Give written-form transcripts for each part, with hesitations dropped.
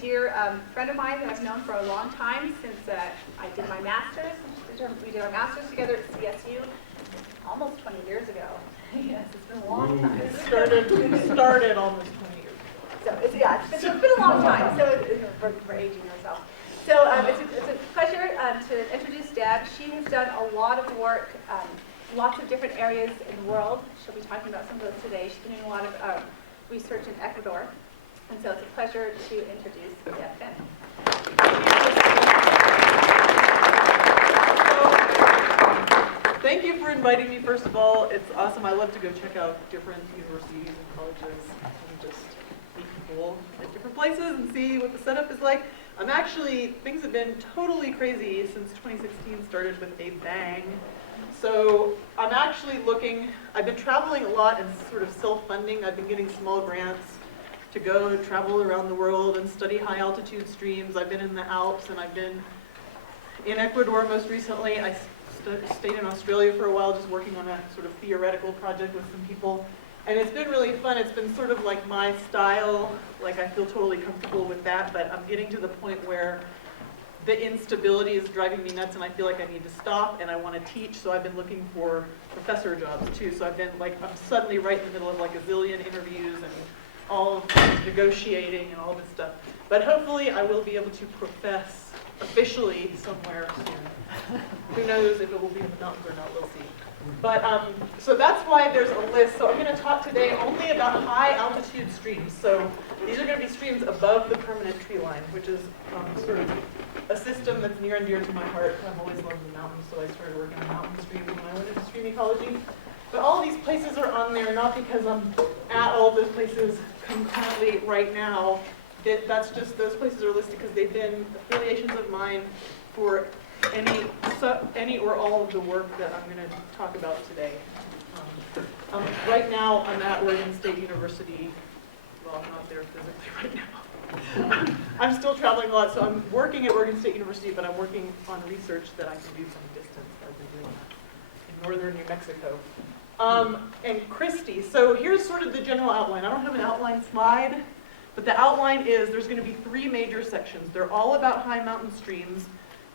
dear friend of mine that I've known for a long time since I did my master's. We did our master's together at CSU almost 20 years ago. Yes, it's been a long time. It started almost 20 years ago. So it's been a long time. So we're aging ourselves. So it's a pleasure to introduce Deb. She has done a lot of work, lots of different areas in the world. She'll be talking about some of those today. She's been doing a lot of research in Ecuador. And so it's a pleasure to introduce Deb Finn. Thank you for inviting me, first of all. It's awesome. I love to go check out different universities and colleges and just meet people at different places and see what the setup is like. Things have been totally crazy since 2016 started with a bang. So I've been traveling a lot and sort of self-funding. I've been getting small grants to go and travel around the world and study high altitude streams. I've been in the Alps and I've been in Ecuador most recently. I stayed in Australia for a while just working on a sort of theoretical project with some people. And it's been really fun. It's been sort of like my style. Like I feel totally comfortable with that, but I'm getting to the point where the instability is driving me nuts and I feel like I need to stop and I want to teach. So I've been looking for professor jobs too. So I'm suddenly right in the middle of like a zillion interviews and all of negotiating and all this stuff. But hopefully I will be able to profess officially somewhere soon. Who knows if it will be in the mountains or not, we'll see. But so that's why there's a list. So I'm going to talk today only about high altitude streams. So these are going to be streams above the permanent tree line, which is sort of a system that's near and dear to my heart. I've always loved the mountains, so I started working on mountain streams when I went into stream ecology. But all these places are on there not because I'm at all those places concurrently right now. That's just, those places are listed because they've been affiliations of mine for any or all of the work that I'm going to talk about today. Right now, I'm at Oregon State University. Well, I'm not there physically right now. I'm still traveling a lot, so I'm working at Oregon State University, but I'm working on research that I can do from a distance. I've been doing that in northern New Mexico. And Christie. So here's sort of the general outline. I don't have an outline slide, but the outline is there's going to be 3 major sections. They're all about high mountain streams.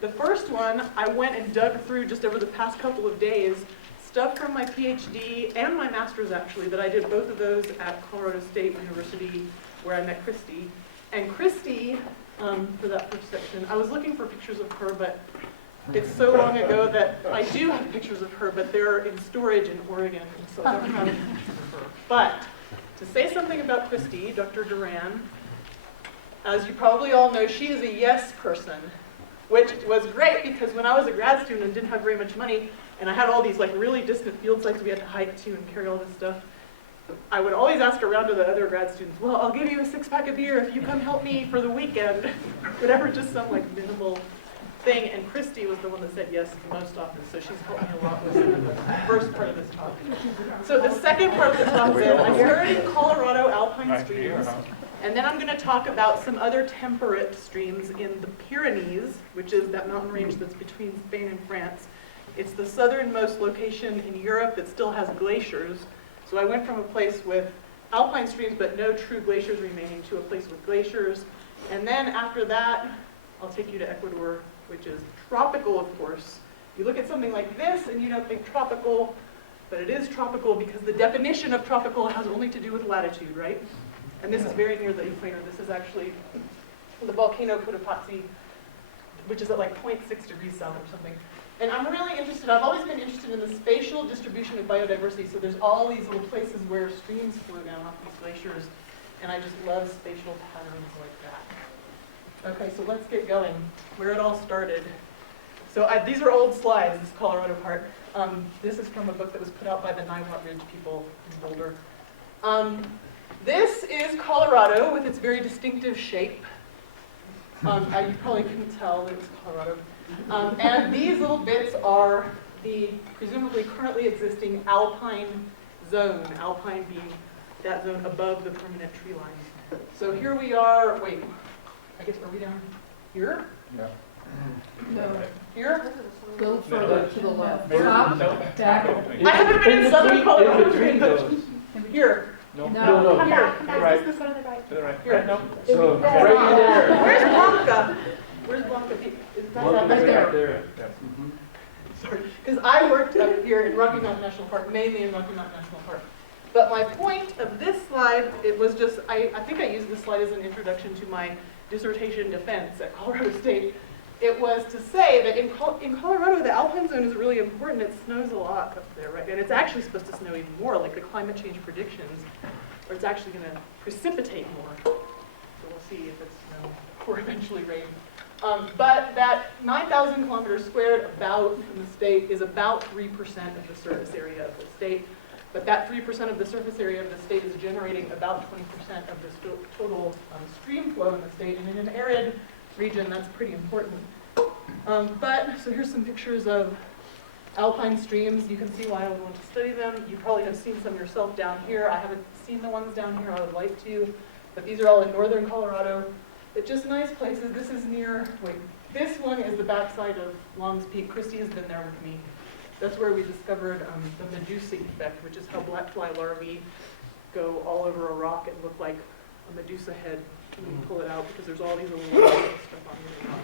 The first one, I went and dug through just over the past couple of days, stuff from my PhD and my master's actually, that I did both of those at Colorado State University where I met Christie. And Christie, for that first section, I was looking for pictures of her, but it's so long ago that I do have pictures of her, but they're in storage in Oregon, so I don't have pictures of her. But to say something about Christie, Dr. Duran, as you probably all know, she is a yes person, which was great because when I was a grad student and didn't have very much money, and I had all these like really distant field sites we had to hike to and carry all this stuff, I would always ask around to the other grad students, well, I'll give you a 6-pack of beer if you come help me for the weekend. Whatever, just some like minimal thing. And Christie was the one that said yes most often, so she's helped me a lot with the first part of this talk. So the second part of the talk is I started in Colorado alpine streams, and then I'm going to talk about some other temperate streams in the Pyrenees, which is that mountain range that's between Spain and France. It's the southernmost location in Europe that still has glaciers. So I went from a place with alpine streams but no true glaciers remaining to a place with glaciers. And then after that, I'll take you to Ecuador, which is tropical, of course. You look at something like this and you don't think tropical, but it is tropical because the definition of tropical has only to do with latitude, right? And this is very near the equator. This is actually the volcano Cotopaxi, which is at like 0.6 degrees south or something. And I'm really interested, I've always been interested in the spatial distribution of biodiversity. So there's all these little places where streams flow down off these glaciers, and I just love spatial patterns like that. Okay, so let's get going, where it all started. So these are old slides, this Colorado part. This is from a book that was put out by the Niwot Ridge people in Boulder. This is Colorado with its very distinctive shape. You probably couldn't tell it was Colorado. And these little bits are the presumably currently existing alpine zone, alpine being that zone above the permanent tree line. So here we are, wait, I guess, are we down here? Yeah. No. Here? A little further to the left. Maybe- Top, no. back. I haven't been in Southern Colorado. In between those. Here. No, No. Come here. back, come back. Right. Go to the right. To the right. Here. Right, no. So, Right in there. Where's Blanca? Where's Blanca? Is that Welcome right right there? there. Yeah. Sorry, because I worked up here in Rocky Mountain National Park, mainly in Rocky Mountain National Park. But my point of this slide, it was just, I think I used this slide as an introduction to my dissertation defense at Colorado State. It was to say that in Colorado, the alpine zone is really important. It snows a lot up there, right? And it's actually supposed to snow even more, like the climate change predictions, or it's actually going to precipitate more. So we'll see if it's snow or eventually rain. But that 9,000 kilometers squared about in the state is about 3% of the surface area of the state. But that 3% of the surface area of the state is generating about 20% of the total stream flow in the state. And in an arid region, that's pretty important. So here's some pictures of alpine streams. You can see why I would want to study them. You probably have seen some yourself down here. I haven't seen the ones down here. I would like to. But these are all in northern Colorado. They're just nice places. This is near, this one is the backside of Long's Peak. Christy has been there with me. That's where we discovered the Medusa effect, which is how blackfly larvae go all over a rock and look like a Medusa head when you pull it out, because there's all these little larvae stuff on the rock.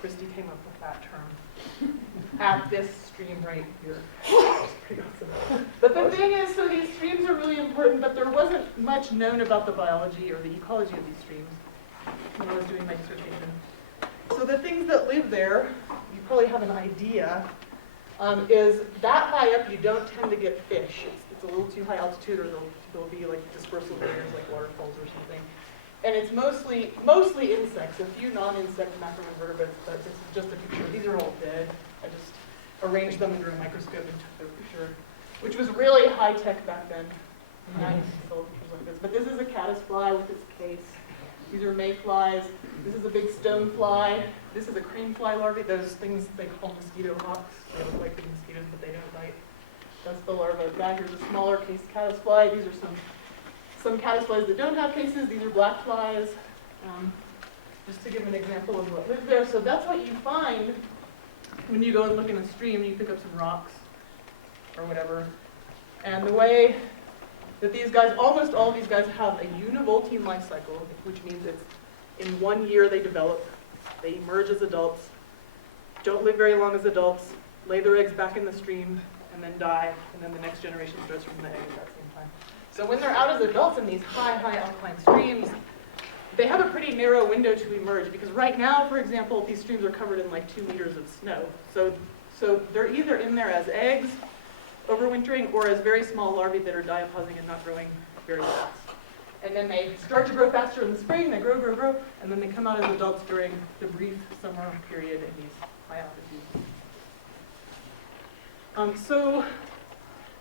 Christy came up with that term at this stream right here. It's pretty awesome. But the thing is, so these streams are really important, but there wasn't much known about the biology or the ecology of these streams when I was doing my dissertation. So the things that live there, you probably have an idea, is that high up you don't tend to get fish. It's a little too high altitude, or there'll be like dispersal barriers like waterfalls or something. And it's mostly insects, a few non-insect macroinvertebrates, but this is just a picture. These are all dead. I just arranged them under a microscope and took their picture, which was really high-tech back then. Now you can still pictures like this. But this is a caddisfly with its case. These are mayflies. This is a big stonefly. This is a cranefly larvae. Those things they call mosquito hawks. They look like the mosquitoes, but they don't bite. That's the larva guy. Here's a smaller case caddisfly. These are some caddisflies that don't have cases. These are black flies. Just to give an example of what lives there. So that's what you find when you go and look in a stream and you pick up some rocks or whatever. And the way that these guys, almost all of these guys have a univoltine life cycle, which means it's in 1 year they develop, they emerge as adults, don't live very long as adults, lay their eggs back in the stream, and then die, and then the next generation starts from the egg at that same time. So when they're out as adults in these high alpine streams, they have a pretty narrow window to emerge, because right now, for example, these streams are covered in like 2 meters of snow. So they're either in there as eggs, overwintering, or as very small larvae that are diaposing and not growing very fast. And then they start to grow faster in the spring, they grow, and then they come out as adults during the brief summer period in these high altitudes. So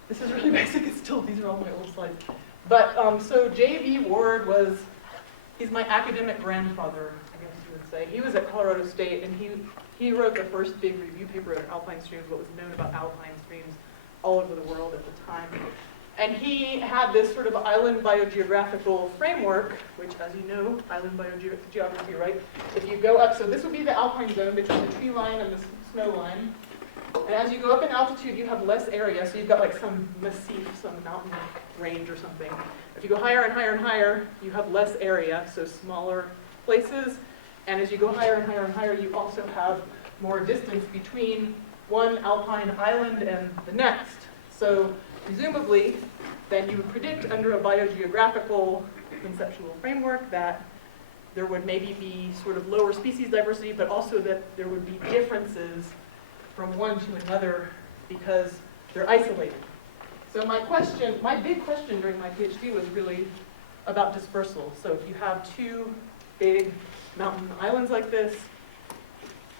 this is really basic. These are all my old slides. But so J.V. Ward he's my academic grandfather, I guess you would say. He was at Colorado State, and he wrote the first big review paper on alpine streams, what was known about alpine streams all over the world at the time. And he had this sort of island biogeographical framework, which, as you know, island biogeography, right? If you go up, so this would be the alpine zone between the tree line and the snow line. And as you go up in altitude, you have less area, so you've got like some massif, some mountain range or something. If you go higher and higher and higher, you have less area, so smaller places. And as you go higher and higher and higher, you also have more distance between one alpine island and the next. So presumably, then you would predict under a biogeographical conceptual framework that there would maybe be sort of lower species diversity, but also that there would be differences from one to another because they're isolated. So my big question during my PhD was really about dispersal. So if you have two big mountain islands like this,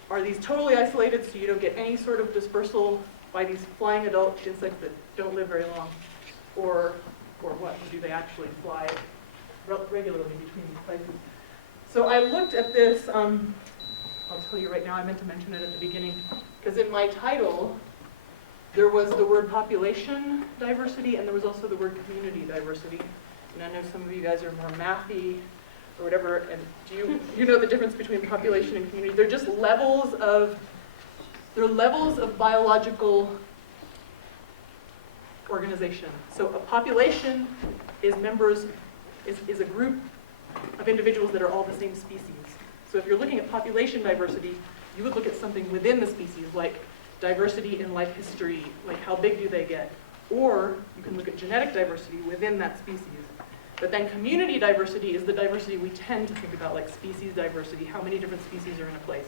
are these totally isolated so you don't get any sort of dispersal by these flying adult insects that don't live very long? Or what? Do they actually fly regularly between these places? So I looked at this, I'll tell you right now, I meant to mention it at the beginning, because in my title, there was the word population diversity and there was also the word community diversity. And I know some of you guys are more mathy or whatever, and do you know the difference between population and community? They're just levels of biological organization. So a population is a group of individuals that are all the same species. So if you're looking at population diversity, you would look at something within the species, like diversity in life history, like how big do they get? Or you can look at genetic diversity within that species. But then community diversity is the diversity we tend to think about, like species diversity, how many different species are in a place.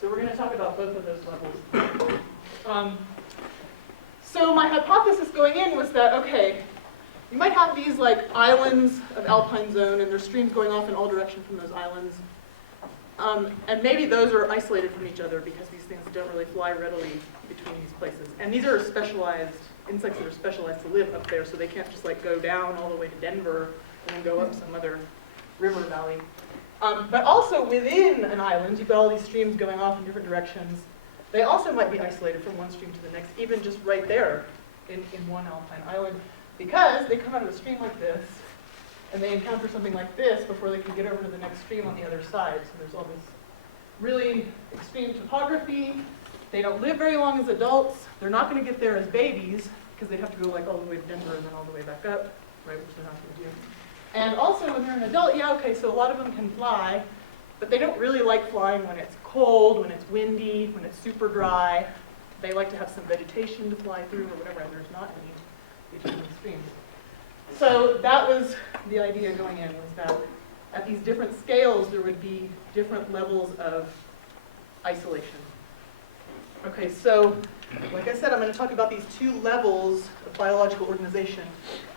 So we're going to talk about both of those levels. So my hypothesis going in was that, okay, you might have these like islands of alpine zone and there's streams going off in all directions from those islands. And maybe those are isolated from each other because these things don't really fly readily between these places. And these are specialized, insects that are specialized to live up there, so they can't just like go down all the way to Denver and then go up some other river valley. But also within an island, you've got all these streams going off in different directions. They also might be isolated from one stream to the next, even just right there in one alpine island, because they come out of a stream like this, and they encounter something like this before they can get over to the next stream on the other side. So there's all this really extreme topography. They don't live very long as adults. They're not going to get there as babies, because they'd have to go like all the way to Denver and then all the way back up, right, which they're not going to do. And also when they're an adult, yeah, okay, so a lot of them can fly, but they don't really like flying when it's cold, when it's windy, when it's super dry. They like to have some vegetation to fly through or whatever, and there's not any between the streams. So that was the idea going in, was that at these different scales there would be different levels of isolation. Okay, so like I said, I'm going to talk about these two levels of biological organization.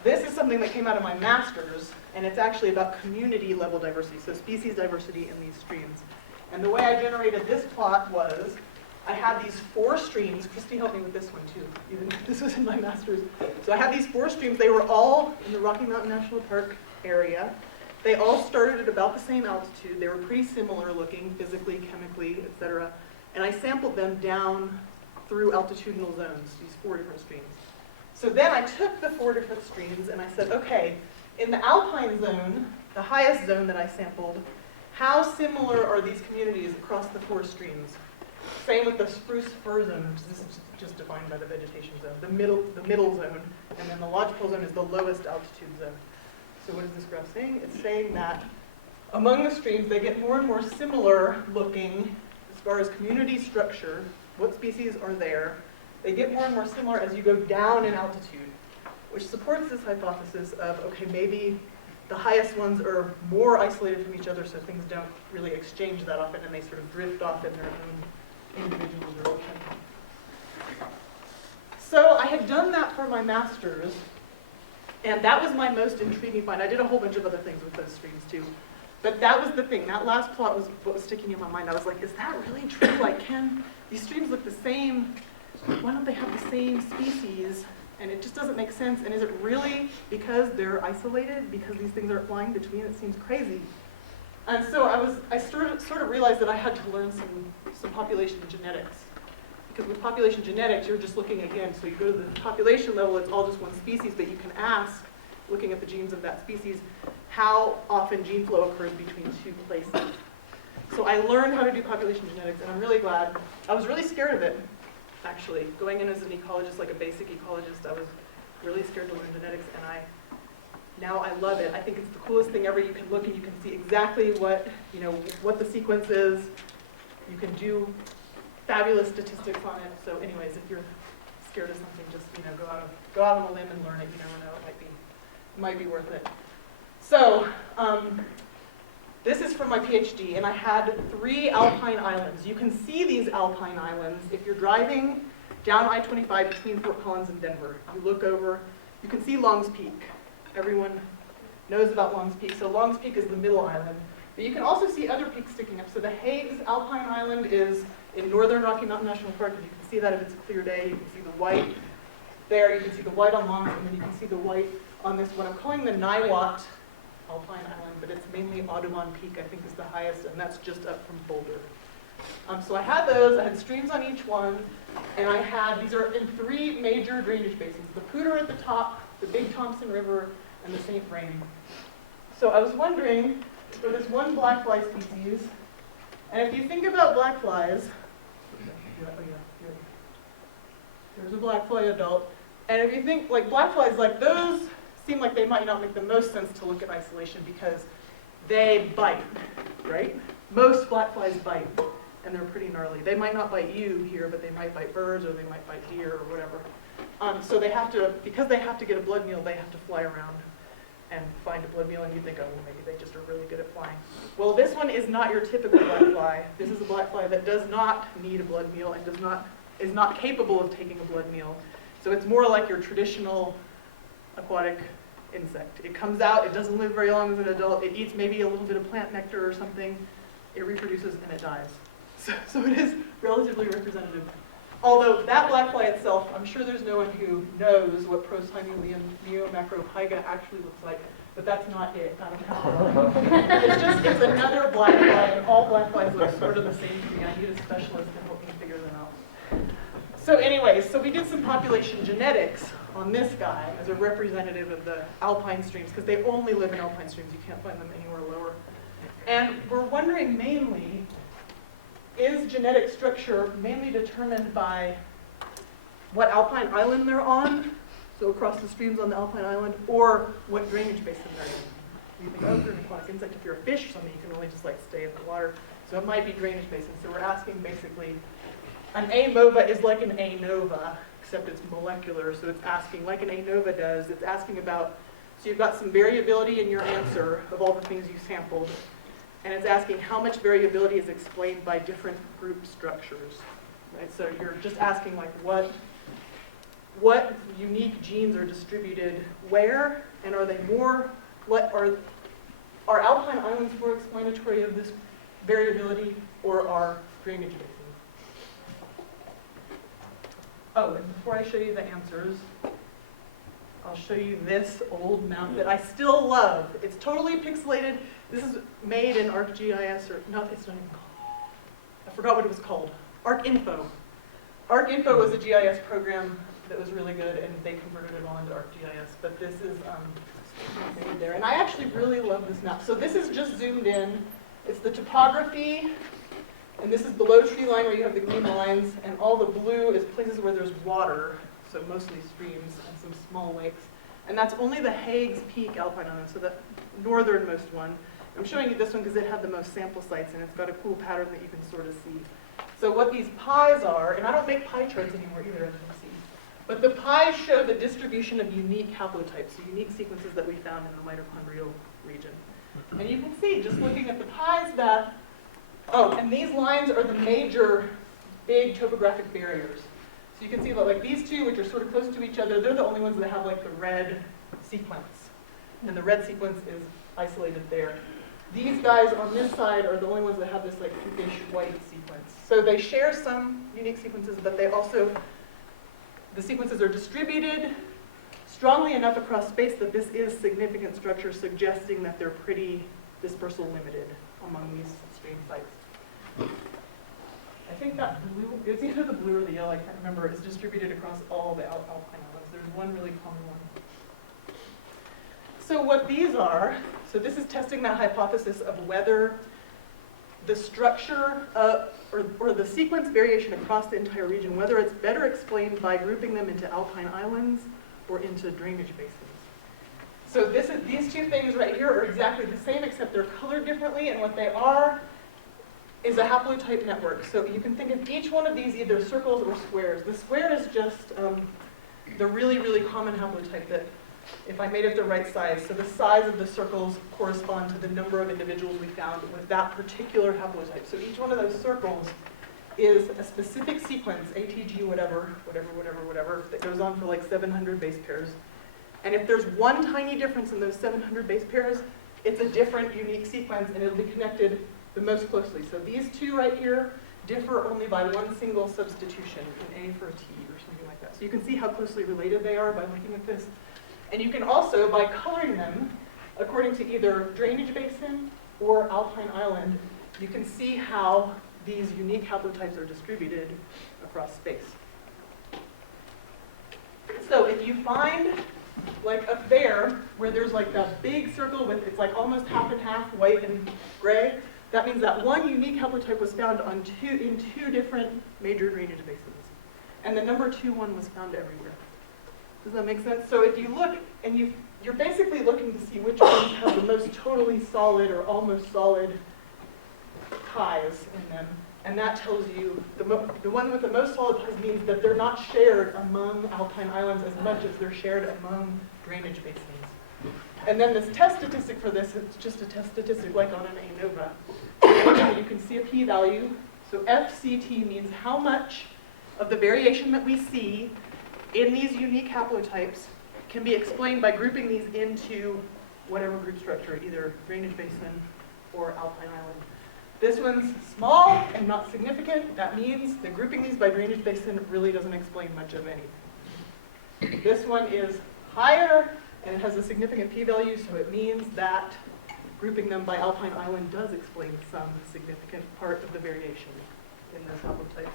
This is something that came out of my master's, and it's actually about community level diversity, so species diversity in these streams. And the way I generated this plot was, I had these 4 streams. Christy helped me with this one too, even if this was in my master's. So I had these 4 streams. They were all in the Rocky Mountain National Park area. They all started at about the same altitude. They were pretty similar looking, physically, chemically, etc. And I sampled them down through altitudinal zones, these 4 different streams. So then I took the 4 different streams and I said, okay, in the alpine zone, the highest zone that I sampled, how similar are these communities across the 4 streams? Same with the spruce fir zone, which this is just defined by the vegetation zone, the middle zone, and then the lodgepole zone is the lowest altitude zone. So what is this graph saying? It's saying that among the streams, they get more and more similar looking as far as community structure, what species are there. They get more and more similar as you go down in altitude, which supports this hypothesis of, okay, maybe the highest ones are more isolated from each other so things don't really exchange that often and they sort of drift off in their own individual direction. So I had done that for my master's, and that was my most intriguing find. I did a whole bunch of other things with those streams too. But that was the thing. That last plot was what was sticking in my mind. I was like, is that really true? Like, can these streams look the same? Why don't they have the same species? And it just doesn't make sense. And is it really because they're isolated, because these things aren't flying between? It seems crazy. And so I sort of realized that I had to learn some population genetics. Because with population genetics, you're just looking again. So you go to the population level, it's all just one species, but you can ask, looking at the genes of that species, how often gene flow occurs between 2 places. So I learned how to do population genetics, and I'm really glad. I was really scared of it, actually. Going in as an ecologist, like a basic ecologist, I was really scared to learn genetics, and now I love it. I think it's the coolest thing ever. You can look and you can see exactly what the sequence is. You can do fabulous statistics on it. So anyways, if you're scared of something, just go out on a limb and learn it. You never know, it might be worth it. So this is from my PhD, and I had 3 alpine islands. You can see these alpine islands if you're driving down I-25 between Fort Collins and Denver. You look over, you can see Long's Peak. Everyone knows about Long's Peak. So Long's Peak is the middle island. But you can also see other peaks sticking up. So the Hagues Alpine Island is in northern Rocky Mountain National Park. And you can see that if it's a clear day. You can see the white there. You can see the white on Long's, and then you can see the white on this, what I'm calling the Niwot Alpine Island, but it's mainly Audubon Peak, I think, is the highest, and that's just up from Boulder. So I had those. I had streams on each one, and these are in 3 major drainage basins. The Poudre at the top, the Big Thompson River, and the St. Vrain. So I was wondering, for this one black fly species, and if you think about black flies, there's a black fly adult. And if you think, like black flies, like those seem like they might not make the most sense to look at isolation because they bite, right? Most black flies bite, and they're pretty gnarly. They might not bite you here, but they might bite birds, or they might bite deer, or whatever. So they have to, because they have to get a blood meal, they have to fly around and find a blood meal, and you think, oh, well, maybe they just are really good at flying. Well, this one is not your typical black fly. This is a black fly that does not need a blood meal and is not capable of taking a blood meal. So it's more like your traditional aquatic insect. It comes out, it doesn't live very long as an adult, it eats maybe a little bit of plant nectar or something, it reproduces, and it dies. So it is relatively representative. Although that black fly itself, I'm sure there's no one who knows what Prosimelian neomacropyga actually looks like, but that's not it. I don't know. It's another black fly, and all black flies look sort of the same to me. I need a specialist to help me figure them out. So anyways, so we did some population genetics on this guy as a representative of the alpine streams, because they only live in alpine streams. You can't find them anywhere lower. And we're wondering mainly, is genetic structure mainly determined by what alpine island they're on, so across the streams on the alpine island, or what drainage basin they're in? You think, oh, you're an aquatic insect. If you're a fish or something, you can only just like stay in the water. So it might be drainage basin. So we're asking basically, an A mova is like an A nova, except it's molecular. So it's asking, like an A nova does, it's asking about, so you've got some variability in your answer of all the things you sampled. And it's asking how much variability is explained by different group structures, right? So you're just asking like what unique genes are distributed where, and are they more, what are alpine islands more explanatory of this variability, or are drainage basins? Oh, and before I show you the answers, I'll show you this old map that I still love. It's totally pixelated. This is made in ArcGIS, or no, it's not even called. I forgot what it was called. ArcInfo. ArcInfo was a GIS program that was really good, and they converted it all into ArcGIS. But this is made there, and I actually really love this map. So this is just zoomed in. It's the topography, and this is below tree line where you have the green lines, and all the blue is places where there's water, so mostly streams and some small lakes. And that's only the Hagues Peak Alpine Island, so the northernmost one. I'm showing you this one because it had the most sample sites, and it's got a cool pattern that you can sort of see. So what these pies are, and I don't make pie charts anymore either, as you can see, but the pies show the distribution of unique haplotypes, so unique sequences that we found in the mitochondrial region. And you can see, just looking at the pies, that, oh, and these lines are the major big topographic barriers. So you can see that like these two, which are sort of close to each other, they're the only ones that have like the red sequence. And the red sequence is isolated there. These guys on this side are the only ones that have this like pinkish white sequence. So they share some unique sequences, but they also, the sequences are distributed strongly enough across space that this is significant structure, suggesting that they're pretty dispersal limited among these stream sites. I think that blue, it's either the blue or the yellow, I can't remember, is distributed across all the alpine islands. There's one really common one. So what these are, so this is testing that hypothesis of whether the structure or the sequence variation across the entire region, whether it's better explained by grouping them into alpine islands or into drainage basins. So these two things right here are exactly the same, except they're colored differently, and what they are is a haplotype network. So you can think of each one of these either circles or squares. The square is just the really, really common haplotype that, if I made it the right size, so the size of the circles correspond to the number of individuals we found with that particular haplotype. So each one of those circles is a specific sequence, ATG whatever, that goes on for like 700 base pairs. And if there's one tiny difference in those 700 base pairs, it's a different unique sequence, and it'll be connected the most closely. So these two right here differ only by one single substitution, an A for a T or something like that. So you can see how closely related they are by looking at this. And you can also, by coloring them, according to either drainage basin or alpine island, you can see how these unique haplotypes are distributed across space. So if you find, like up there, where there's like that big circle with, it's like almost half and half, white and gray, that means that one unique haplotype was found in two different major drainage basins. And the number 2 one was found everywhere. Does that make sense? So if you look, and you're basically looking to see which ones have the most totally solid or almost solid ties in them. And that tells you, the one with the most solid ties means that they're not shared among alpine islands as much as they're shared among drainage basins. And then this test statistic for this, it's just a test statistic like on an ANOVA. You can see a p-value. So FCT means how much of the variation that we see in these unique haplotypes can be explained by grouping these into whatever group structure, either drainage basin or alpine island. This one's small and not significant. That means that grouping these by drainage basin really doesn't explain much of anything. This one is higher and it has a significant p-value, so it means that grouping them by alpine island does explain some significant part of the variation in those haplotypes.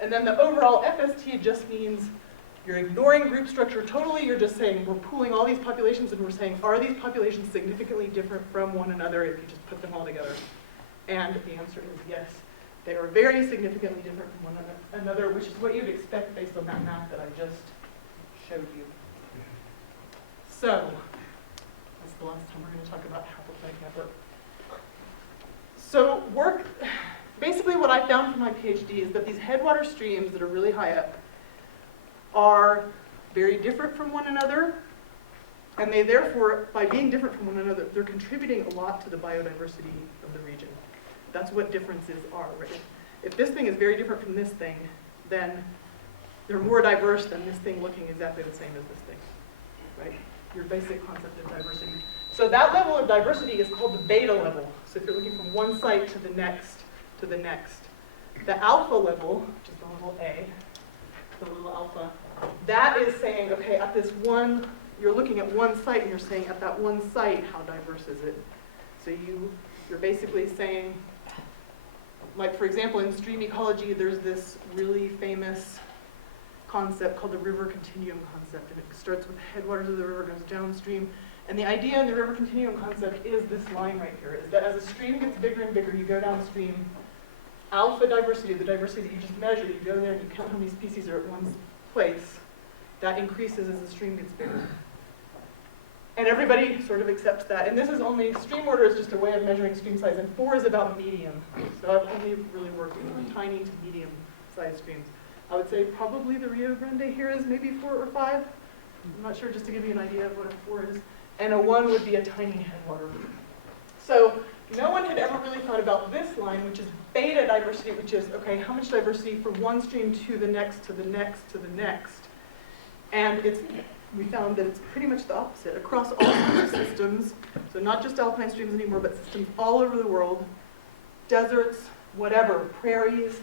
And then the overall FST just means you're ignoring group structure totally. You're just saying we're pooling all these populations and we're saying, are these populations significantly different from one another if you just put them all together? And the answer is yes. They are very significantly different from one another, which is what you'd expect based on that map that I just showed you. So, that's the last time we're going to talk about haplotype network. So basically what I found from my PhD is that these headwater streams that are really high up are very different from one another, and they therefore, by being different from one another, they're contributing a lot to the biodiversity of the region. That's what differences are, right? If this thing is very different from this thing, then they're more diverse than this thing looking exactly the same as this thing, right? Your basic concept of diversity. So that level of diversity is called the beta level. So if you're looking from one site to the next, the alpha level, which is the little a, the little alpha, that is saying, okay, at this one, you're looking at one site and you're saying at that one site, how diverse is it? So you're basically saying, like for example, in stream ecology, there's this really famous concept called the river continuum concept, and it starts with the headwaters of the river, goes downstream. And the idea in the river continuum concept is this line right here, is that as a stream gets bigger and bigger, you go downstream, alpha diversity, the diversity that you just measure, you go there and you count how many species are at one place, that increases as the stream gets bigger. And everybody sort of accepts that. And this is only, stream order is just a way of measuring stream size, and 4 is about medium. So I've only really worked with tiny to medium sized streams. I would say probably the Rio Grande here is maybe 4 or 5. I'm not sure, just to give you an idea of what a 4 is. And a 1 would be a tiny headwater. So no one had ever really thought about this line, which is beta diversity, which is, okay, how much diversity from one stream to the next, to the next, to the next. And we found that it's pretty much the opposite. Across all sorts of systems, so not just alpine streams anymore, but systems all over the world, deserts, whatever, prairies,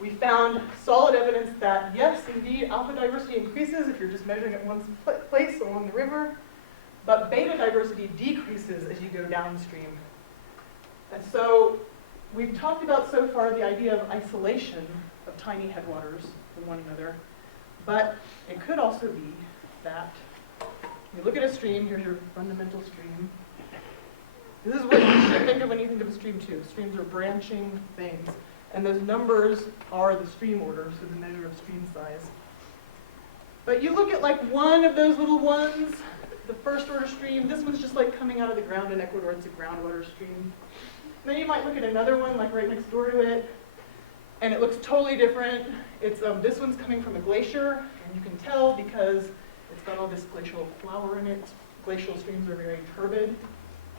we found solid evidence that, yes, indeed, alpha diversity increases if you're just measuring at one place along the river, but beta diversity decreases as you go downstream. And so we've talked about so far the idea of isolation of tiny headwaters from one another, but it could also be that you look at a stream, here's your fundamental stream. This is what you should think of when you think of a stream too. Streams are branching things, and those numbers are the stream order, so the measure of stream size. But you look at like one of those little ones, the first order stream, this one's just like coming out of the ground in Ecuador, it's a groundwater stream. And then you might look at another one like right next door to it, and it looks totally different. It's this one's coming from a glacier, and you can tell because it's got all this glacial flour in it. Glacial streams are very turbid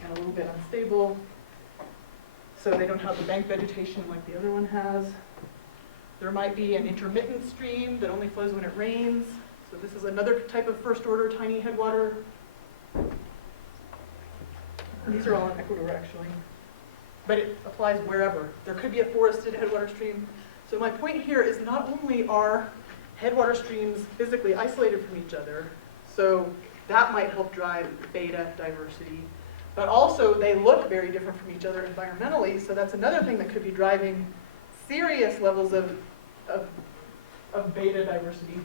and a little bit unstable, so they don't have the bank vegetation like the other one has. There might be an intermittent stream that only flows when it rains. So this is another type of first order tiny headwater. These are all in Ecuador actually, but it applies wherever. There could be a forested headwater stream. So my point here is not only are headwater streams physically isolated from each other, so that might help drive beta diversity, but also they look very different from each other environmentally, so that's another thing that could be driving serious levels of beta diversity,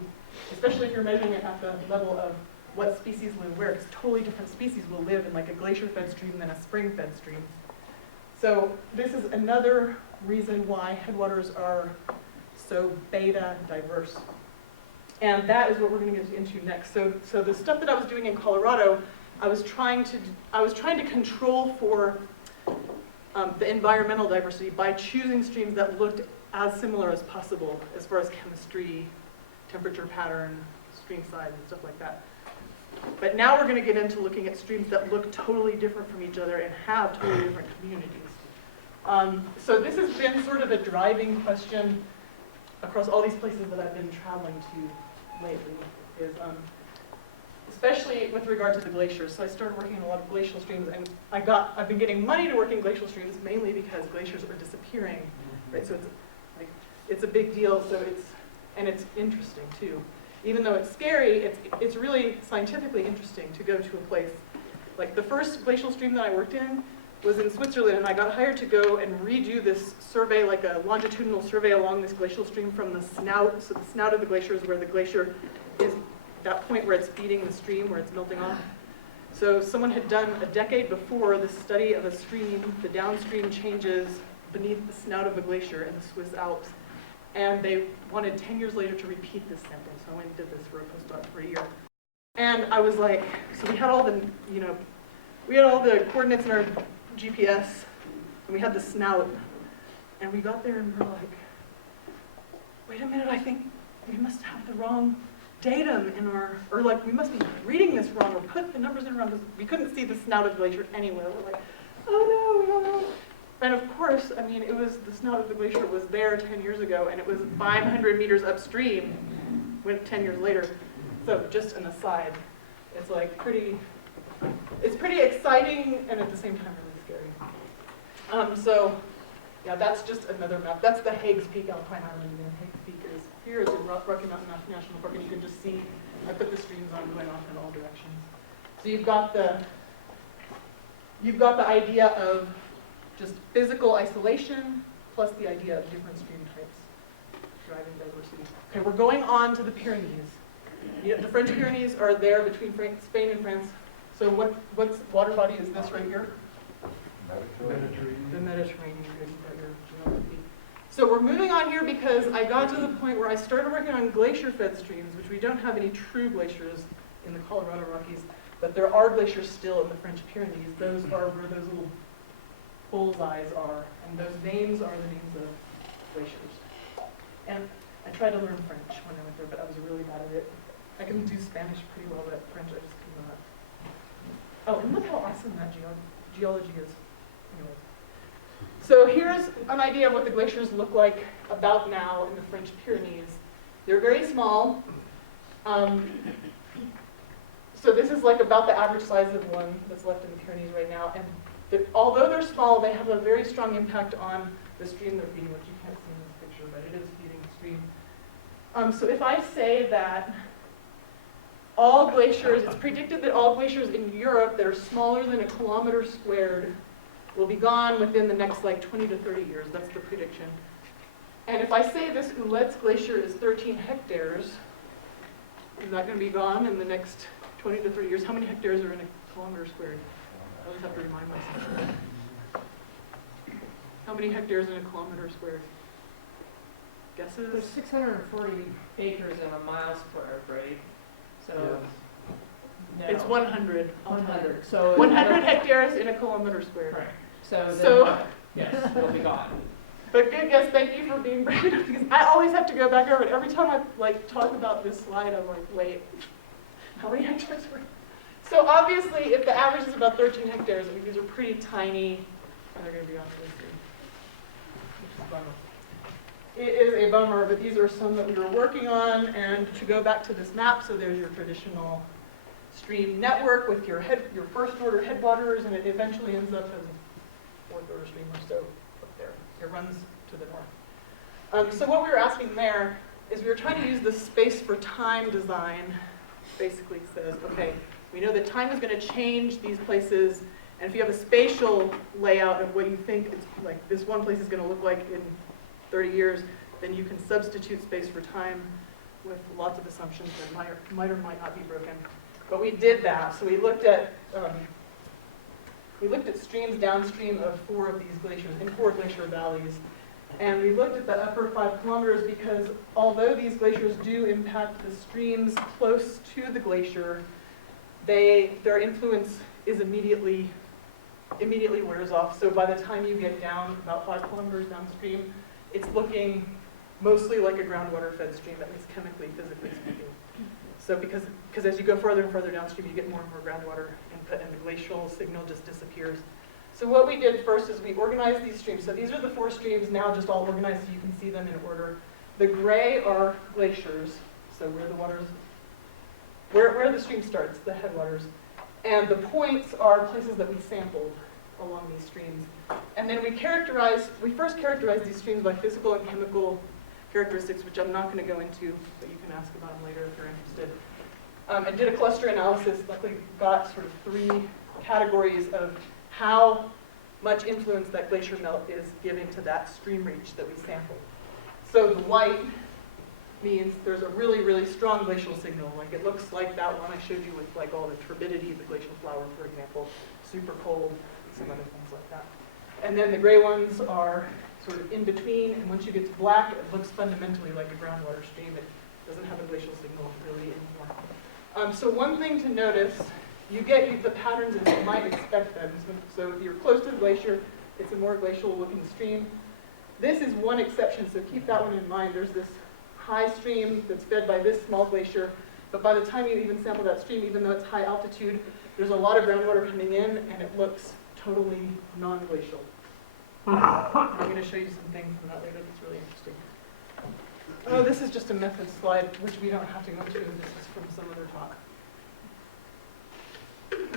especially if you're measuring it at the level of what species live where, because totally different species will live in like a glacier-fed stream than a spring-fed stream. So this is another reason why headwaters are so beta diverse. And that is what we're going to get into next. So the stuff that I was doing in Colorado, I was trying to control for the environmental diversity by choosing streams that looked as similar as possible as far as chemistry, temperature pattern, stream size, and stuff like that. But now we're going to get into looking at streams that look totally different from each other and have totally different communities. So this has been sort of a driving question across all these places that I've been traveling to lately, is especially with regard to the glaciers. So I started working in a lot of glacial streams, and I've been getting money to work in glacial streams mainly because glaciers are disappearing, right? So it's a big deal. So it's interesting too. Even though it's scary, it's really scientifically interesting to go to a place. Like the first glacial stream that I worked in was in Switzerland, and I got hired to go and redo this survey, like a longitudinal survey along this glacial stream from the snout. So the snout of the glacier is where the glacier is, that point where it's feeding the stream, where it's melting off. So someone had done a decade before this study of a stream, the downstream changes beneath the snout of a glacier in the Swiss Alps. And they wanted 10 years later to repeat this sample. So I went and did this for a postdoc for a year. And I was like, so we had all the, we had all the coordinates in our GPS, and we had the snout. And we got there and we're like, wait a minute, I think we must have the wrong datum in our, or like we must be reading this wrong or put the numbers in wrong, because we couldn't see the snout of the glacier anywhere. We're like, oh no, we don't know. And of course, I mean, it was, the snout of the glacier was there 10 years ago, and it was 500 meters upstream 10 years later. So just an aside, it's like it's pretty exciting and at the same time really scary. So yeah, that's just another map. That's the Hagues Peak Alpine Island. And Hagues Peak is here is in Rocky Mountain National Park, and you can just see, I put the streams on going off in all directions. So you've got the idea of just physical isolation plus the idea of different stream types driving diversity. Okay, we're going on to the Pyrenees. The French Pyrenees are there between Spain and France. So what water body is this right here? Mediterranean. The Mediterranean. Geography. So we're moving on here because I got to the point where I started working on glacier-fed streams, which we don't have any true glaciers in the Colorado Rockies, but there are glaciers still in the French Pyrenees. Those are where those little bullseyes are, and those names are the names of glaciers. And I tried to learn French when I went there, but I was really bad at it. I can do Spanish pretty well, but French I just could not. Oh, and look how awesome that geology is. Anyway. So here's an idea of what the glaciers look like about now in the French Pyrenees. They're very small. So this is like about the average size of one that's left in the Pyrenees right now. And although they're small, they have a very strong impact on the stream they're feeding, which you can't see in this picture, but it is feeding the stream. So if I say that all glaciers, it's predicted that all glaciers in Europe that are smaller than a kilometer squared will be gone within the next like 20 to 30 years. That's the prediction. And if I say this Oulette's glacier is 13 hectares, is that going to be gone in the next 20 to 30 years? How many hectares are in a kilometer squared? I always have to remind myself. How many hectares in a kilometer squared? Guesses? There's 640 acres in a mile squared, right? So no. It's 100. 100. So 100 hectares in a kilometer squared. Right. So So yes, it'll be gone. But good guess, thank you for being brave enough, because I always have to go back over it. Every time I talk about this slide, I'm like, wait, how many hectares were? So obviously, if the average is about 13 hectares, I mean, these are pretty tiny, and they're going to be on this stream, which is a bummer. It is a bummer, but these are some that we were working on, and to go back to this map, so there's your traditional stream network with your first order headwaters, and it eventually ends up as a fourth order stream or so up there. It runs to the north. So what we were asking there is we were trying to use the space for time design. Basically says, okay, we know that time is going to change these places, and if you have a spatial layout of what you think it's like this one place is going to look like in 30 years, then you can substitute space for time with lots of assumptions that might or might not be broken. But we did that. So we looked at streams downstream of 4 of these glaciers, in 4 glacier valleys. And we looked at the upper 5 kilometers because although these glaciers do impact the streams close to the glacier, their influence is immediately wears off. So by the time you get down about 5 kilometers downstream, it's looking mostly like a groundwater fed stream, at least chemically, physically speaking. So because as you go further and further downstream, you get more and more groundwater input and the glacial signal just disappears. So what we did first is we organized these streams. So these are the 4 streams now just all organized so you can see them in order. The gray are glaciers, so where the stream starts, the headwaters. And the points are places that we sampled along these streams. And then we first characterized these streams by physical and chemical characteristics, which I'm not going to go into, but you can ask about them later if you're interested. And did a cluster analysis, luckily got sort of 3 categories of how much influence that glacier melt is giving to that stream reach that we sampled. So the white means there's a really, really strong glacial signal. Like it looks like that one I showed you with like all the turbidity of the glacial flower, for example, super cold, some other things like that. And then the gray ones are sort of in between, and once you get to black, it looks fundamentally like a groundwater stream. It doesn't have a glacial signal really anymore. So one thing to notice, you get the patterns as you might expect them. So if you're close to the glacier, it's a more glacial looking stream. This is one exception, so keep that one in mind. There's this high stream that's fed by this small glacier, but by the time you even sample that stream, even though it's high altitude, there's a lot of groundwater coming in, and it looks totally non-glacial. I'm going to show you something from that later that's really interesting. Oh, this is just a method slide, which we don't have to go into. This is from some other talk.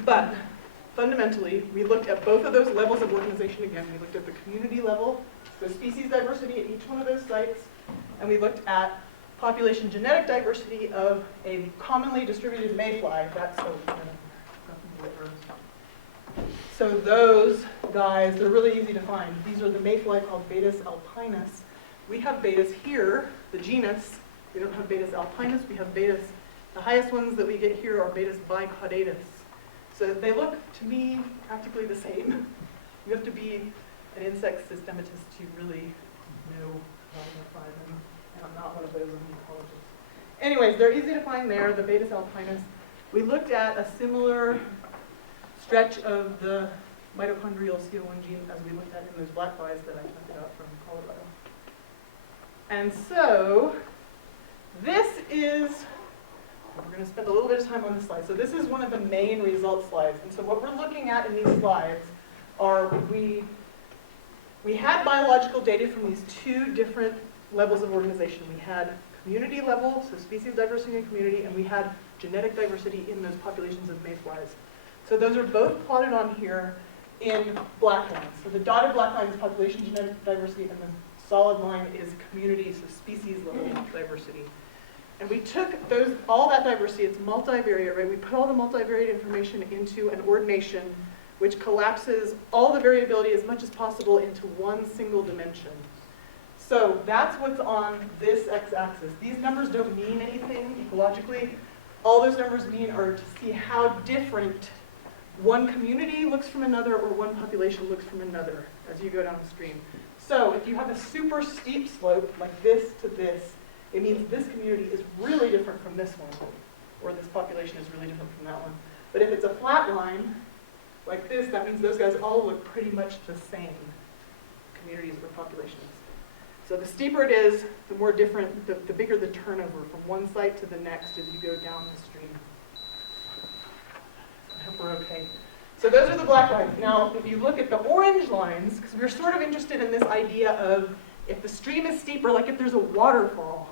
But fundamentally, we looked at both of those levels of organization again. We looked at the community level, so species diversity at each one of those sites, and we looked at population genetic diversity of a commonly distributed mayfly. That's so those guys, they're really easy to find. These are the mayfly called Baetis alpinus. We have Baetis here, the genus. We don't have Baetis alpinus, we have Baetis. The highest ones that we get here are Baetis bicaudatus. So they look, to me, practically the same. You have to be an insect systematist to really know how to find them. And I'm not one of those ornithologists. Anyways, they're easy to find there, the Baetis alpinus. We looked at a similar stretch of the mitochondrial CO1 gene as we looked at in those black flies that I talked about from Colorado. And so this is, we're going to spend a little bit of time on this slide. So this is one of the main results slides. And so what we're looking at in these slides are we had biological data from these 2 different levels of organization. We had community level, so species diversity and community, and we had genetic diversity in those populations of mayflies. So those are both plotted on here in black lines. So the dotted black line is population genetic diversity, and the solid line is community, so species level diversity. And we took all that diversity, it's multivariate, right? We put all the multivariate information into an ordination which collapses all the variability as much as possible into one single dimension. So that's what's on this x-axis. These numbers don't mean anything ecologically. All those numbers mean are to see how different one community looks from another or one population looks from another as you go downstream. So if you have a super steep slope like this to this, it means this community is really different from this one, or this population is really different from that one. But if it's a flat line like this, that means those guys all look pretty much the same, communities or populations. So the steeper it is, the more different, the bigger the turnover from one site to the next as you go down the stream. I hope we're okay. So those are the black lines. Now, if you look at the orange lines, because we're sort of interested in this idea of if the stream is steeper, like if there's a waterfall,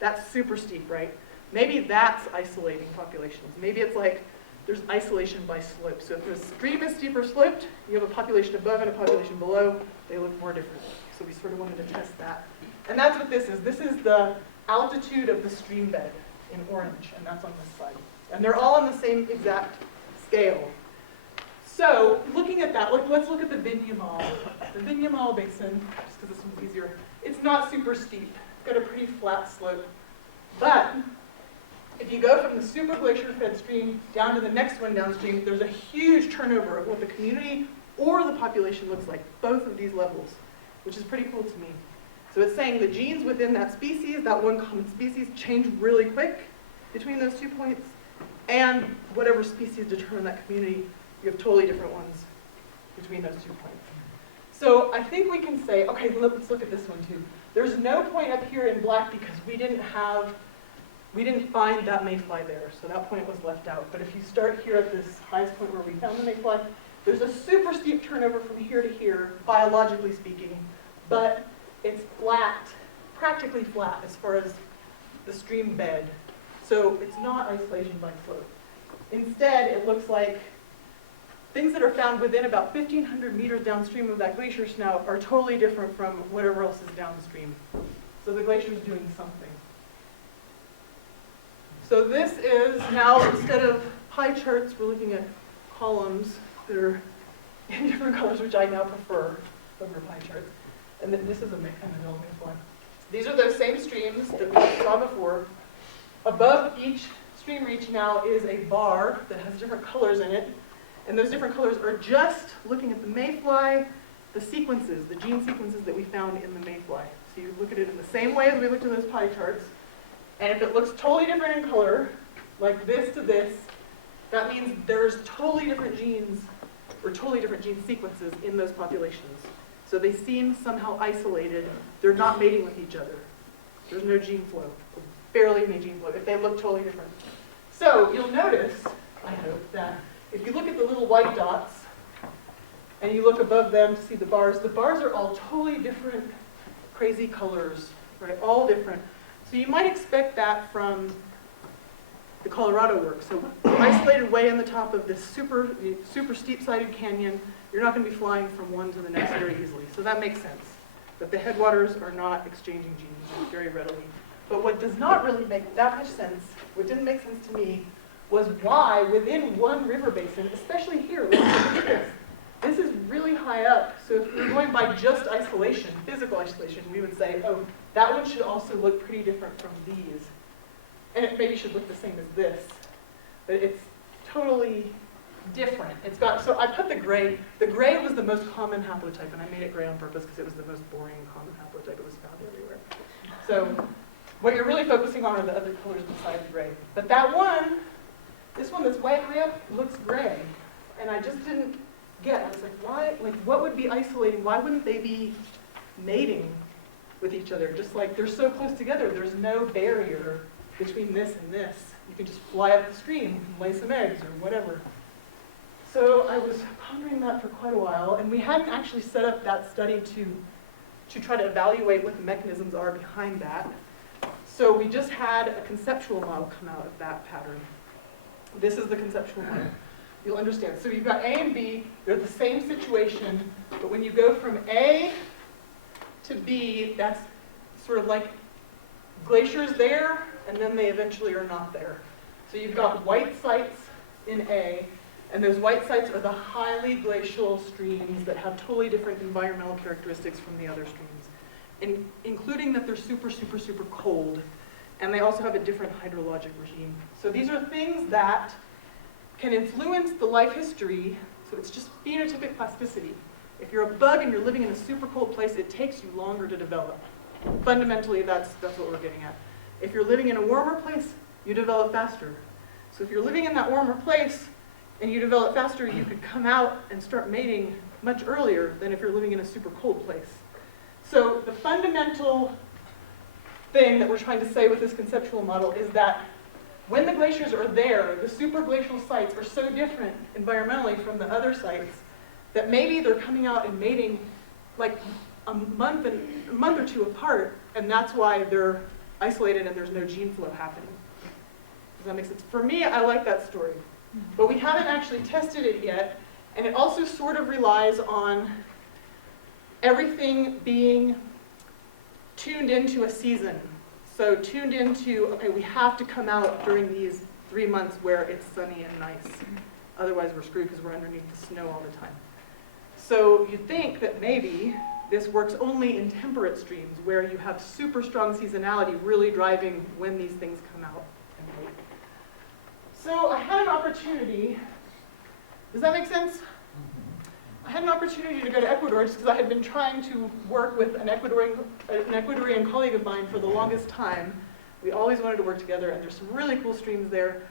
that's super steep, right? Maybe that's isolating populations. Maybe it's like there's isolation by slope. So if the stream is steeper sloped, you have a population above and a population below, they look more different. So we sort of wanted to test that. And that's what this is. This is the altitude of the stream bed in orange, and that's on this slide. And they're all on the same exact scale. So looking at that, let's look at the Vinyamal. The Vinyamal Basin, just because this one's easier, it's not super steep. It's got a pretty flat slope. But if you go from the super glacier-fed stream down to the next one downstream, there's a huge turnover of what the community or the population looks like, both of these levels, which is pretty cool to me. So it's saying the genes within that species, that one common species, change really quick between those 2 points, and whatever species determine that community, you have totally different ones between those 2 points. So I think we can say, okay, let's look at this one too. There's no point up here in black because we didn't find that mayfly there, so that point was left out. But if you start here at this highest point where we found the mayfly, there's a super steep turnover from here to here, biologically speaking, but it's flat, practically flat as far as the stream bed. So it's not isolation by slope. Instead, it looks like things that are found within about 1,500 meters downstream of that glacier snout are totally different from whatever else is downstream. So the glacier is doing something. So this is now, instead of pie charts, we're looking at columns that are in different colors, which I now prefer over pie charts. And then this is a middle mayfly. These are those same streams that we saw before. Above each stream reach now is a bar that has different colors in it. And those different colors are just looking at the mayfly, the sequences, the gene sequences that we found in the mayfly. So you look at it in the same way as we looked at those pie charts. And if it looks totally different in color, like this to this, that means there's totally different genes or totally different gene sequences in those populations. So they seem somehow isolated. They're not mating with each other. There's no gene flow, barely any gene flow, if they look totally different. So you'll notice, I hope, that if you look at the little white dots and you look above them to see the bars are all totally different, crazy colors, right? All different. So you might expect that from the Colorado work. So isolated way in the top of this super steep-sided canyon, you're not going to be flying from one to the next very easily. So that makes sense, that the headwaters are not exchanging genes very readily. But what does not really make that much sense, what didn't make sense to me, was why within one river basin, especially here, look at this is really high up. So if we're going by just isolation, physical isolation, we would say, oh, that one should also look pretty different from these. And it maybe should look the same as this. But it's totally different. It's got, so I put the gray. The gray was the most common haplotype, and I made it gray on purpose because it was the most boring common haplotype. It was found everywhere. So what you're really focusing on are the other colors besides gray. But that one, this one that's way up, looks gray. And I just didn't get, I was like, why, like what would be isolating? Why wouldn't they be mating with each other? Just like they're so close together, there's no barrier between this and this. You can just fly up the stream and lay some eggs or whatever. So I was pondering that for quite a while, and we hadn't actually set up that study to try to evaluate what the mechanisms are behind that. So we just had a conceptual model come out of that pattern. This is the conceptual model. You'll understand. So you've got A and B, they're the same situation, but when you go from A to B, that's sort of like glaciers there, and then they eventually are not there. So you've got white sites in A, and those white sites are the highly glacial streams that have totally different environmental characteristics from the other streams, including that they're super, super, super cold, and they also have a different hydrologic regime. So these are things that can influence the life history, so it's just phenotypic plasticity. If you're a bug and you're living in a super cold place, it takes you longer to develop. Fundamentally, that's what we're getting at. If you're living in a warmer place, you develop faster. So if you're living in that warmer place and you develop faster, you could come out and start mating much earlier than if you're living in a super cold place. So the fundamental thing that we're trying to say with this conceptual model is that when the glaciers are there, the superglacial sites are so different environmentally from the other sites that maybe they're coming out and mating like a month or two apart, and that's why they're isolated and there's no gene flow happening. Does that make sense? For me, I like that story. But we haven't actually tested it yet, and it also sort of relies on everything being tuned into a season. So tuned into, okay, we have to come out during these 3 months where it's sunny and nice. Otherwise we're screwed because we're underneath the snow all the time. So you think that maybe this works only in temperate streams where you have super strong seasonality really driving when these things come out and mate. So I had an opportunity, does that make sense? I had an opportunity to go to Ecuador just because I had been trying to work with an Ecuadorian colleague of mine for the longest time. We always wanted to work together, and there's some really cool streams there.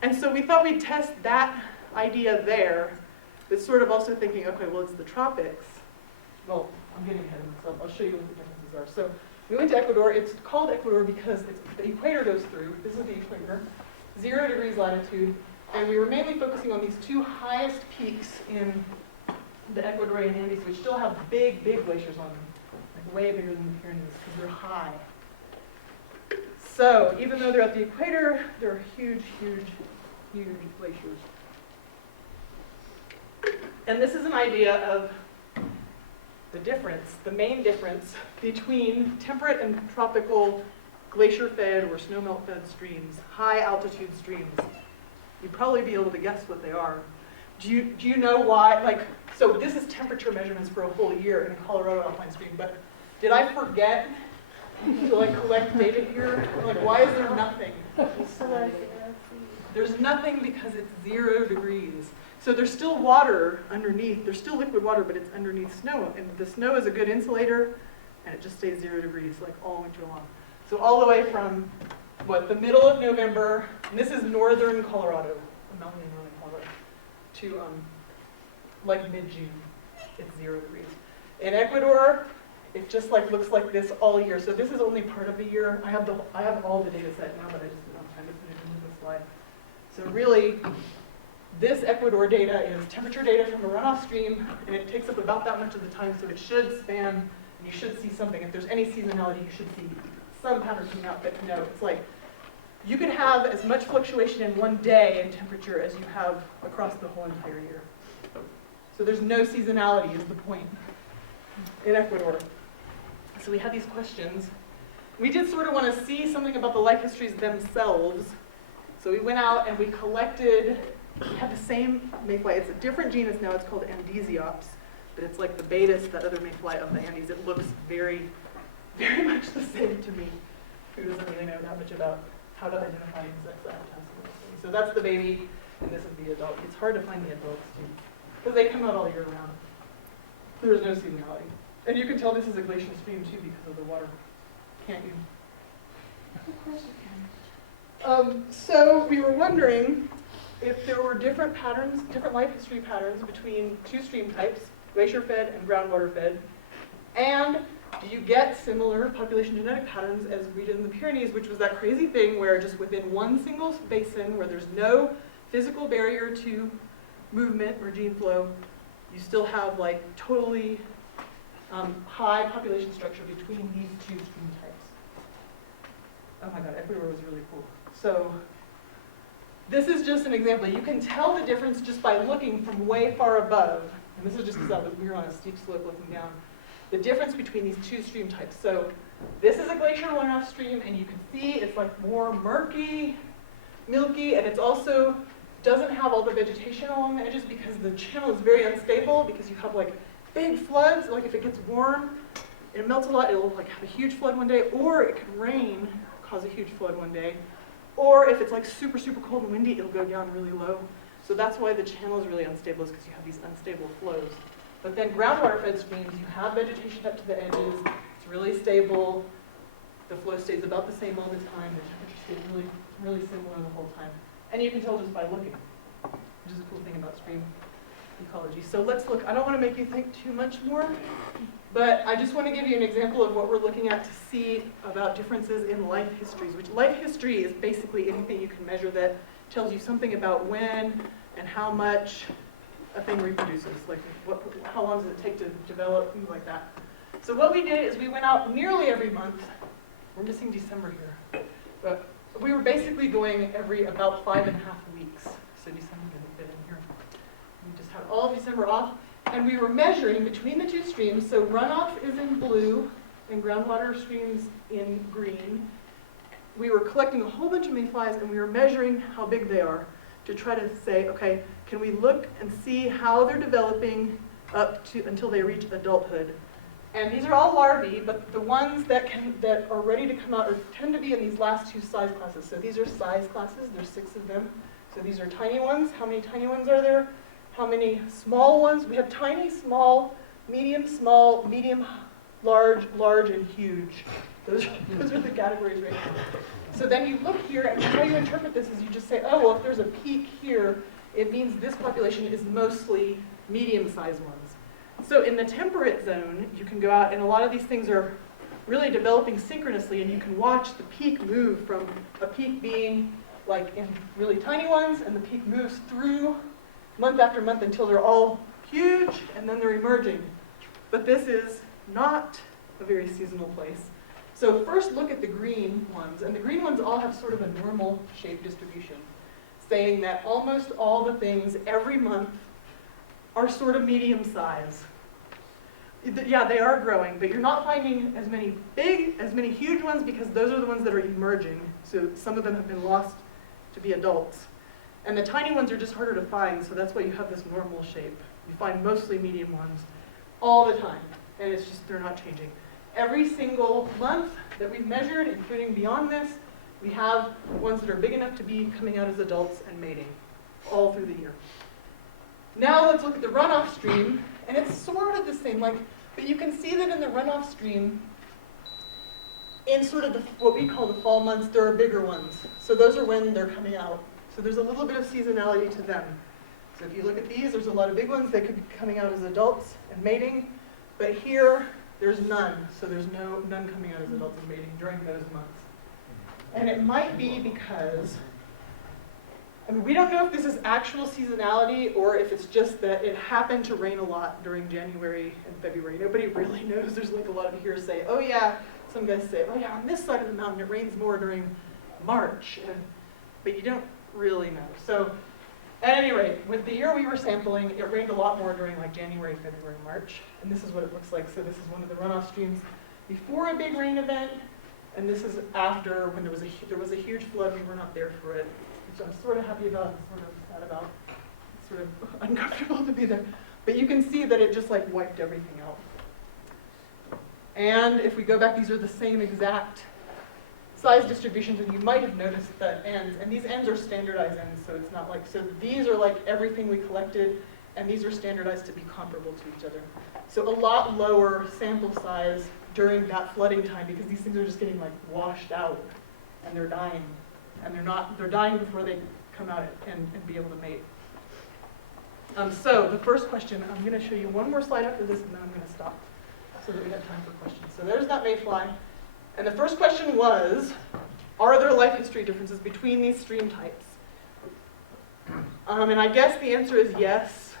And so we thought we'd test that idea there, but sort of also thinking, okay, well, it's the tropics. Well, I'm getting ahead of myself. I'll show you what the differences are. So we went to Ecuador. It's called Ecuador because the equator goes through. This is the equator, 0 degrees latitude. And we were mainly focusing on these two highest peaks in the Ecuadorian Andes, which still have big, big glaciers on them, like way bigger than the Pyrenees, because they're high. So even though they're at the equator, they're huge, huge, huge glaciers. And this is an idea of the difference, the main difference between temperate and tropical glacier-fed or snowmelt-fed streams, high-altitude streams. You'd probably be able to guess what they are. Do you know why? Like, so this is temperature measurements for a whole year in a Colorado alpine stream, but did I forget to like collect data here? Like, why is there nothing? There's nothing because it's 0 degrees. So there's still water underneath. There's still liquid water, but it's underneath snow. And the snow is a good insulator, and it just stays 0 degrees like all winter long. So all the way from, what, the middle of November, and this is northern Colorado, the mountain in northern Colorado, to like mid-June, it's 0 degrees. In Ecuador, it just like looks like this all year. So this is only part of the year. I have all the data set now, but I just didn't have time to put it into this slide. So really, this Ecuador data is temperature data from a runoff stream, and it takes up about that much of the time, so it should span, and you should see something. If there's any seasonality, you should see some pattern coming out, but no, it's like, you could have as much fluctuation in one day in temperature as you have across the whole entire year. So there's no seasonality is the point in Ecuador. So we had these questions. We did sort of want to see something about the life histories themselves. So we went out and we collected, we had the same mayfly. It's a different genus now, it's called Andesiops, but it's like the Baetis, that other mayfly of the Andes. It looks very, very much the same to me, who doesn't really know that much about how to identify insects that have tests. So that's the baby, and this is the adult. It's hard to find the adults too, because they come out all year round. There's no seasonality. And you can tell this is a glacial stream too because of the water, can't you? Of course you can. So we were wondering if there were different patterns, different life history patterns between two stream types, glacier-fed and groundwater-fed, and do you get similar population genetic patterns as we did in the Pyrenees, which was that crazy thing where just within one single basin where there's no physical barrier to movement or gene flow, you still have like totally high population structure between these two stream types. Oh my God, Ecuador was really cool. So this is just an example. You can tell the difference just by looking from way far above, and this is just because we were on a steep slope looking down, the difference between these two stream types. So this is a glacier runoff stream, and you can see it's like more murky, milky, and it's also doesn't have all the vegetation along the edges because the channel is very unstable because you have like big floods. Like if it gets warm, it melts a lot, it'll like have a huge flood one day, or it can rain, cause a huge flood one day. Or if it's like super, super cold and windy, it'll go down really low. So that's why the channel is really unstable, is because you have these unstable flows. But then groundwater-fed streams, you have vegetation up to the edges, it's really stable, the flow stays about the same all the time, the temperature stays really, really similar the whole time. And you can tell just by looking, which is a cool thing about stream ecology. So let's look. I don't want to make you think too much more, but I just want to give you an example of what we're looking at to see about differences in life histories, which life history is basically anything you can measure that tells you something about when and how much a thing reproduces, like how long does it take to develop, things like that. So what we did is we went out nearly every month. We're missing December here, but we were basically going every about 5.5 weeks. So December didn't fit in here. We just had all of December off, and we were measuring between the two streams. So runoff is in blue, and groundwater streams in green. We were collecting a whole bunch of mayflies, and we were measuring how big they are to try to say, okay, can we look and see how they're developing up to until they reach adulthood? And these are all larvae, but the ones that are ready to come out tend to be in these last two size classes. So these are size classes. There's 6 of them. So these are tiny ones. How many tiny ones are there? how many small ones. We have tiny, small, medium, large, large, and huge. Those are the categories right now. So then you look here, and how you interpret this is you just say, oh, well, if there's a peak here, it means this population is mostly medium-sized ones. So in the temperate zone, you can go out, and a lot of these things are really developing synchronously, and you can watch the peak move from a peak being like in really tiny ones, and the peak moves through month after month until they're all huge, and then they're emerging. But this is not a very seasonal place. So first look at the green ones, and the green ones all have sort of a normal shape distribution, saying that almost all the things every month are sort of medium size. Yeah, they are growing, but you're not finding as many huge ones because those are the ones that are emerging. So some of them have been lost to be adults. And the tiny ones are just harder to find, so that's why you have this normal shape. You find mostly medium ones all the time, and it's just, they're not changing. Every single month that we've measured, including beyond this, we have ones that are big enough to be coming out as adults and mating all through the year. Now let's look at the runoff stream, and it's sort of the same, but you can see that in the runoff stream, in sort of what we call the fall months, there are bigger ones. So those are when they're coming out. So there's a little bit of seasonality to them. So if you look at these, there's a lot of big ones. They could be coming out as adults and mating, but here there's none. So there's none coming out as adults and mating during those months. And it might be because, we don't know if this is actual seasonality or if it's just that it happened to rain a lot during January and February. Nobody really knows. There's like a lot of hearsay. Oh yeah, some guys say, oh yeah, on this side of the mountain it rains more during March. But you don't really know. So at any rate, with the year we were sampling, it rained a lot more during like January, February, March. And this is what it looks like. So this is one of the runoff streams before a big rain event. And this is after when there was a huge flood. We were not there for it, which I'm sort of happy about and sort of sad about. It's sort of uncomfortable to be there. But you can see that it just like wiped everything out. And if we go back, these are the same exact size distributions, and you might have noticed that ends, and these ends are standardized ends, so it's not like, so these are like everything we collected, and these are standardized to be comparable to each other. So a lot lower sample size during that flooding time, because these things are just getting like washed out, and they're dying. And they're dying before they come out and be able to mate. So the first question, I'm going to show you one more slide after this, and then I'm going to stop so that we have time for questions. So there's that mayfly. And the first question was, are there life history differences between these stream types? And I guess the answer is yes,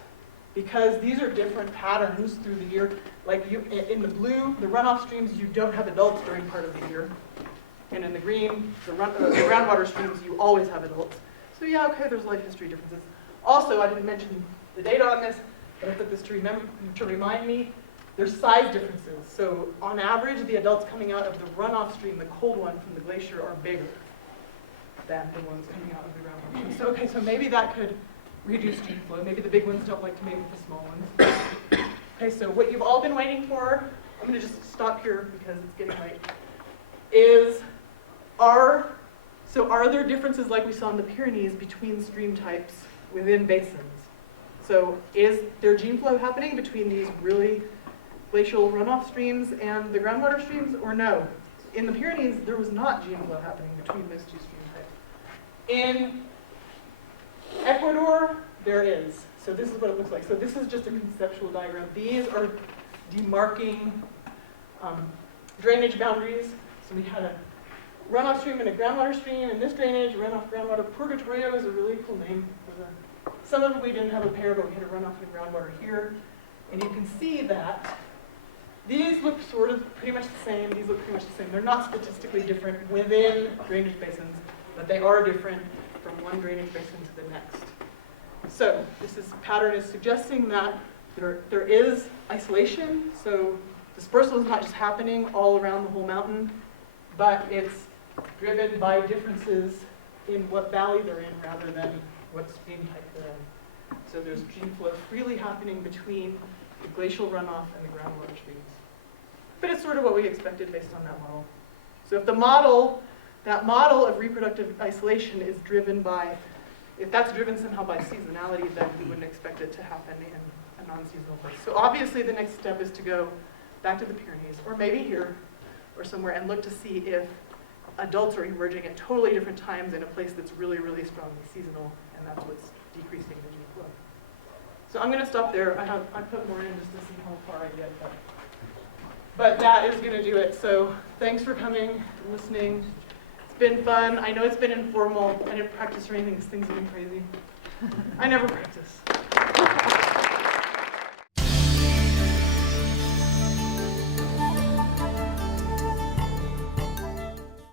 because these are different patterns through the year. Like in the blue, the runoff streams, you don't have adults during part of the year. And in the green, the groundwater streams, you always have adults. So yeah, okay, there's life history differences. Also, I didn't mention the data on this, but I put this to remind me, there's size differences. So on average, the adults coming out of the runoff stream, the cold one from the glacier, are bigger than the ones coming out of the groundwater stream. So okay, so maybe that could reduce gene flow. Maybe the big ones don't like to mate with the small ones. Okay, so what you've all been waiting for, I'm going to just stop here because it's getting late, are there differences like we saw in the Pyrenees between stream types within basins? So is there gene flow happening between these really glacial runoff streams and the groundwater streams, or no? In the Pyrenees, there was not gene flow happening between those two stream types. In Ecuador, there is. So this is what it looks like. So this is just a conceptual diagram. These are demarking drainage boundaries. So we had a runoff stream and a groundwater stream, and this drainage, runoff groundwater. Purgatorio is a really cool name. Some of it we didn't have a pair, but we had a runoff and groundwater here. And you can see that these look sort of pretty much the same. These look pretty much the same. They're not statistically different within drainage basins, but they are different from one drainage basin to the next. So this pattern is suggesting that there is isolation. So dispersal is not just happening all around the whole mountain, but it's driven by differences in what valley they're in rather than what stream type they're in. So there's gene flow freely happening between the glacial runoff and the groundwater streams. But it's sort of what we expected based on that model. So if that model of reproductive isolation is driven by if that's driven somehow by seasonality, then we wouldn't expect it to happen in a non-seasonal place. So obviously the next step is to go back to the Pyrenees, or maybe here, or somewhere, and look to see if adults are emerging at totally different times in a place that's really, really strongly seasonal, and that's what's decreasing the gene flow. So I'm going to stop there. I put more in just to see how far I get, but that is going to do it. So thanks for coming and listening. It's been fun. I know it's been informal. I didn't practice or anything because things have been crazy. I never practice.